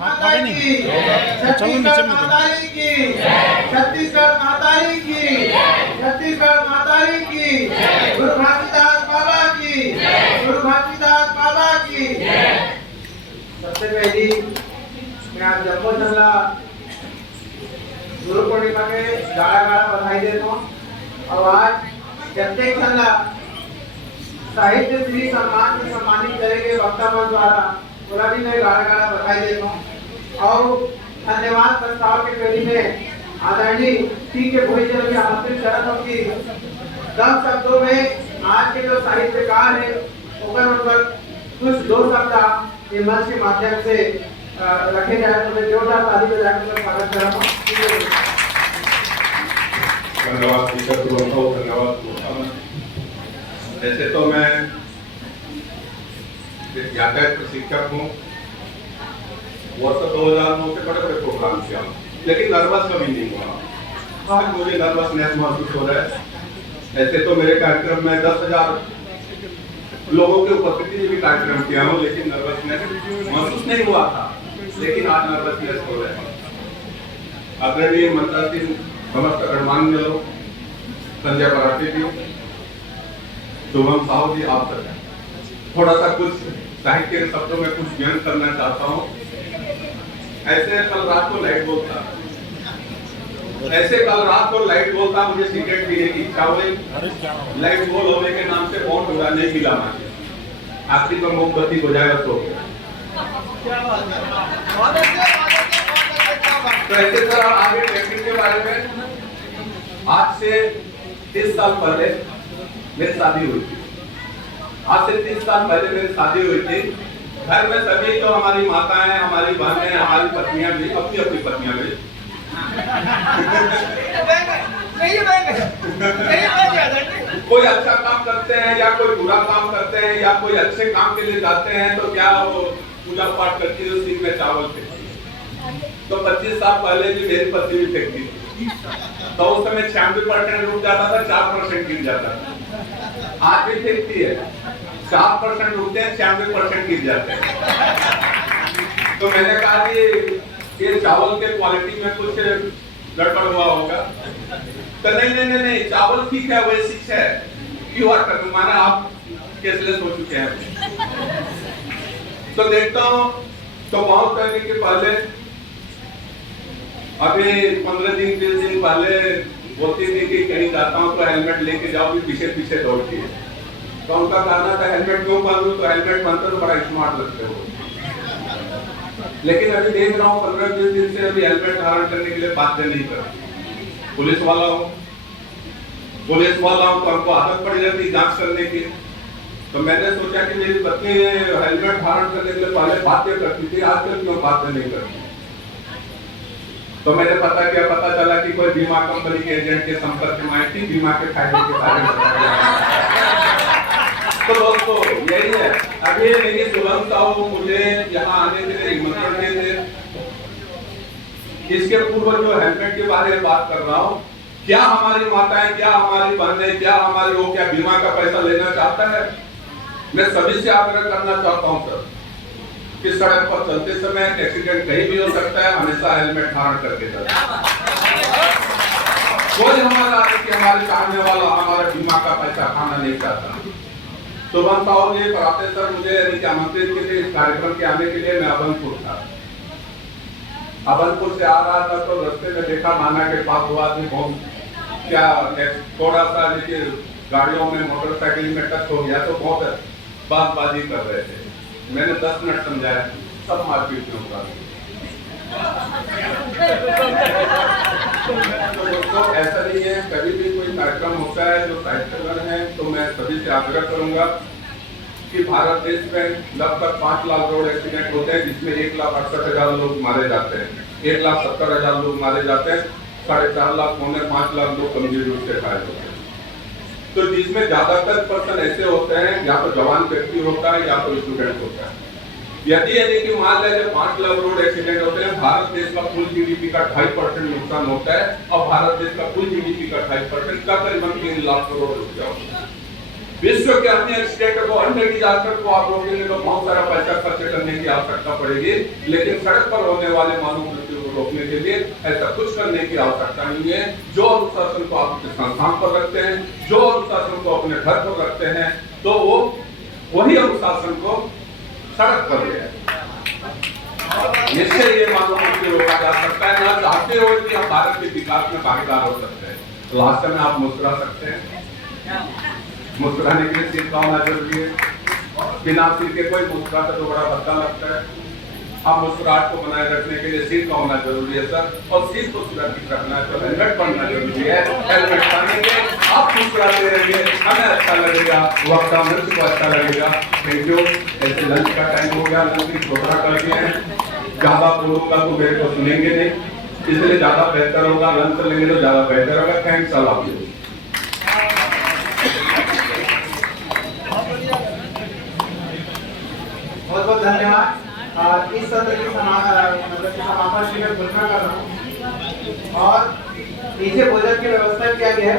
माताई की, छत्तीसगढ़ माताई की, छत्तीसगढ़ माताई की, छत्तीसगढ़ माताई की, गुरु घासीदास बाबा की, गुरु घासीदास बाबा की। सबसे पहली मैं आज जम्मू जिला गुरु पूर्णिमा के गाढ़ा गाढ़ा बधाई देता हूँ। और आज प्रत्येक जिला साहित्य श्री सम्मान से सम्मानित करेंगे वक्ता मंच द्वारा, पूरा भी मैं गाढ़ा गाढ़ा बधाई देता हूँ। और धन्यवाद प्रस्ताव के पहली में आदरणीय टी के भोईजन के आमंत्रित करत हूँ कि कम शब्दों में आज के जो साहित्यकार है उनकर कुछ दो शब्द ये मंच के माध्यम से रखे जाए तो मैं जोरदार ताली बजाकर स्वागत करता हूँ। धन्यवाद स्पीकर, धन्यवाद। वैसे तो मैं यातायात प्रशिक्षक हूँ, वर्ष 2009 से बड़े बड़े प्रोग्राम किया, लेकिन नर्वस कभी नहीं हुआ। आज मुझे नर्वसनेस महसूस हो रहा है। ऐसे तो मेरे कार्यक्रम में 10,000 लोगों के उपस्थिति में भी कार्यक्रम किया हूँ, लेकिन नर्वसनेस महसूस नहीं हुआ था, लेकिन आज नर्वसनेस हो रहा है। आदरणीय मंत्री समस्त गणमान्य लोग, संजय बराटे जी, शुभम साहू जी, आप सब थोड़ा सा कुछ साहित्य के शब्दों में कुछ व्यंग करना चाहता हूँ। ऐसे कल रात को लाइट बोलता, मुझे सिगरेट पीने की इच्छा हुई। लाइट बोल होने के नाम से बहुत बुरा नहीं मिला मुझे। आखिरी को मोमबत्ती बुझाया तो ऐसे सर आगे टेक्निक के बारे में, आज से 30 साल पहले मेरी शादी हुई थी। आज से 30 साल पहले मेरी शादी हुई थी। घर में सभी जो हमारी माताएं, हमारी बहनें, हमारी पत्नियां भी, अपनी पत्नियां भी कोई अच्छा काम करते हैं या कोई बुरा काम करते हैं या कोई अच्छे काम के लिए जाते हैं तो क्या वो पूजा पाठ करती है, उसी में चावल फेंकती है। तो 25 साल पहले भी मेरी पत्नी भी फेंकती थी, तो उस समय 96% रुक जाता था, 4% गिर जाता था। आज भी फेंकती है, 4% रुकते हैं, 96% गिर जाते हैं। तो मैंने कहा कि ये चावल के क्वालिटी में कुछ गड़बड़ हुआ होगा। तो नहीं, चावल ठीक है, वही शिक्षा है। क्यों कर दूं, माना आप केसलेस हो चुके हैं। तो देखता हूँ तो बहुत पहले के पहले, अभी 15 दिन 20 दिन पहले बोलती थी कि कहीं जाता हूँ तो हेलमेट लेके जाओ, भी पीछे पीछे दौड़ती है। तो उनका कहना था हेलमेट क्यों पहनूं, तो हेलमेट पहनते तो बड़ा स्मार्ट लगते हो। लेकिन अभी देख रहा हूँ 15-20 दिन से अभी हेलमेट धारण करने के लिए बातें नहीं कर। पुलिस वाला हूँ तो हमको आदत पड़ जाती जांच करने की। तो मैंने सोचा कि मेरी पत्नी हेलमेट धारण करने के लिए पहले बातें करती थी, आजकल क्यों बातें नहीं करती। तो मैंने पता चला कि कोई बीमा कंपनी के एजेंट के संपर्क में आई थी, बीमा के फायदे के बारे में। तो दोस्तों यही है। अभी मेरी शुभम साहू मुझे यहाँ आने के लिए निमंत्रण दे दे। इसके पूर्व जो हेलमेट के बारे में बात कर रहा हूँ, क्या हमारी माताएं, क्या हमारी बहनें, क्या हमारी वो क्या बीमा का पैसा लेना चाहता है। मैं सभी से आग्रह करना चाहता हूँ सर कि सड़क पर चलते समय एक्सीडेंट कहीं भी हो सकता है, हमेशा हेलमेट धारण करके चलें। कोई हमारा हमारे सामने वाला हमारा बीमा का पैसा खाना नहीं चाहता। शुभम साहू ने कराते सर मुझे आमंत्रित के लिए इस कार्यक्रम के आने के लिए मैं अभनपुर था। अभनपुर से आ रहा था तो रास्ते में देखा माना के पास हुआ आदमी बहुत क्या थोड़ा सा देखिए गाड़ियों में मोटरसाइकिल में टच हो गया, तो बहुत बातबाजी कर रहे थे। मैंने 10 मिनट समझाया, सब मारपीट में उतरा। तो ऐसा नहीं है, कभी भी कोई कार्यक्रम होता है जो साहित्यकार है तो मैं सभी से आग्रह करूंगा कि भारत देश में लगभग 5 लाख रोड एक्सीडेंट होते हैं, जिसमें 1,68,000 लोग मारे जाते हैं, 1,70,000 लोग मारे जाते हैं, 4.5 लाख 5 लाख लोग गंभीर रूप से घायल होते हैं। तो जिसमें ज्यादातर पर्सन ऐसे होते हैं, या तो जवान व्यक्ति होता है या तो स्टूडेंट होता है। यदि कि मान लीजिए 5 लाख रोड एक्सीडेंट होते हैं, भारत देश का कुल जीडीपी का 2.5% नुकसान होता है, और भारत देश का कुल जीडीपी का 2.5% का करीबन 3 लाख करोड़ रुपया होता है। विश्व के अन्य स्टेट को, अन्य डिजास्टर को आप रोकेंगे तो बहुत सारा पैसा खर्च करने की आवश्यकता पड़ेगी, लेकिन सड़क पर होने वाले मानव मृत्यु को रोकने के लिए ऐसा कुछ करने की आवश्यकता नहीं है। जो अनुशासन को आप अपने संस्थान पर रखते हैं, जो अनुशासन को अपने घर पर रखते हैं, तो वो वही अनुशासन को सड़क पर ले आए। इससे ये मानव मृत्यु रोका जा सकता है। ना चाहते हो कि हम भारत के विकास में भागीदार हो सकते हैं, लास्ट में आप मुस्कुरा सकते हैं। मुस्कुराने के लिए सिर का होना जरूरी है। बिना सिर के कोई मुस्कुराता तो बड़ा भद्दा लगता है। आप मुस्कुराहट को बनाए रखने के लिए सिर का होना जरूरी है सर, और सिर को सुरक्षित रखना है तो हेलमेट पहनना जरूरी है। हेलमेट पहनेंगे, आप मुस्कुराते रहेंगे, हमें अच्छा लगेगा, वक्ता मंच को अच्छा लगेगा। Thank you. ऐसे लंच का टाइम हो गया, लंच की घोषणा कर दिए हैं। ज्यादा बोलूंगा तो मेरे को सुनेंगे नहीं, इसलिए ज्यादा बेहतर होगा लंच लेंगे तो ज्यादा बेहतर होगा। Thanks a lot. बहुत बहुत धन्यवाद। इस सत्र की समापन की मैं घोषणा कर रहा हूँ और नीचे भोजन की व्यवस्था किया गया है।